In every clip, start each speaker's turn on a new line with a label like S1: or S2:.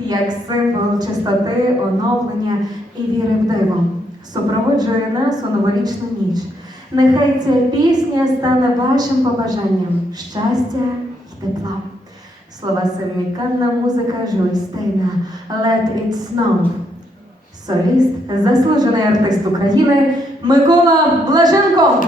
S1: як символ чистоти, оновлення і віри в диво, супроводжує нас у новорічну ніч. Нехай ця пісня стане вашим побажанням щастя й тепла. Слова Семміканна, музика Жюль Стейна Let It Snow. Соліст, заслужений артист України Микола Блаженко.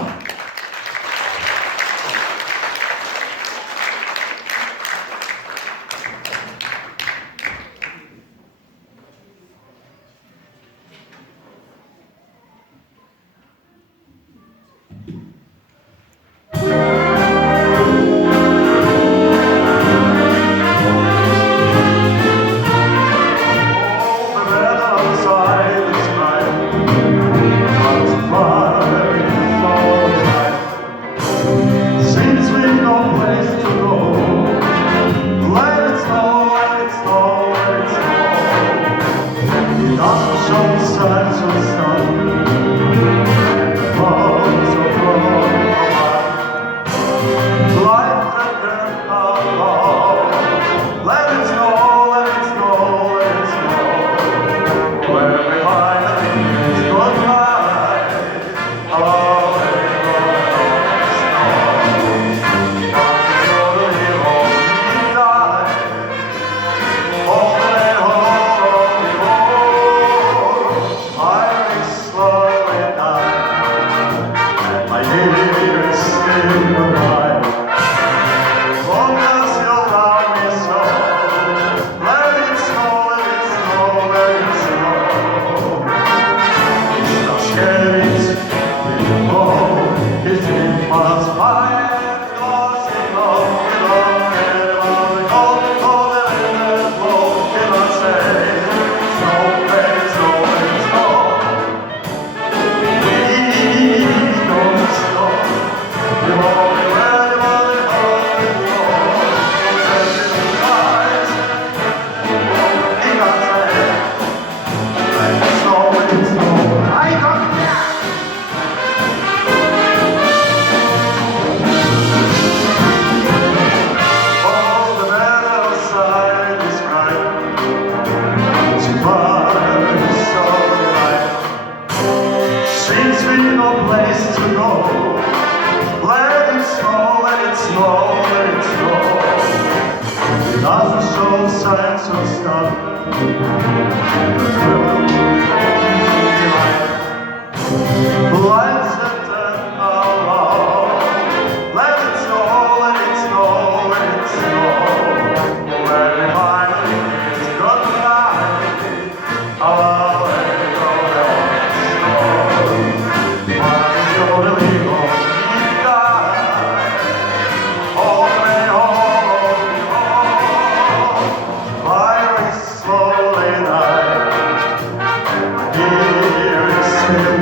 S2: alive. social science or stuff. Thank you.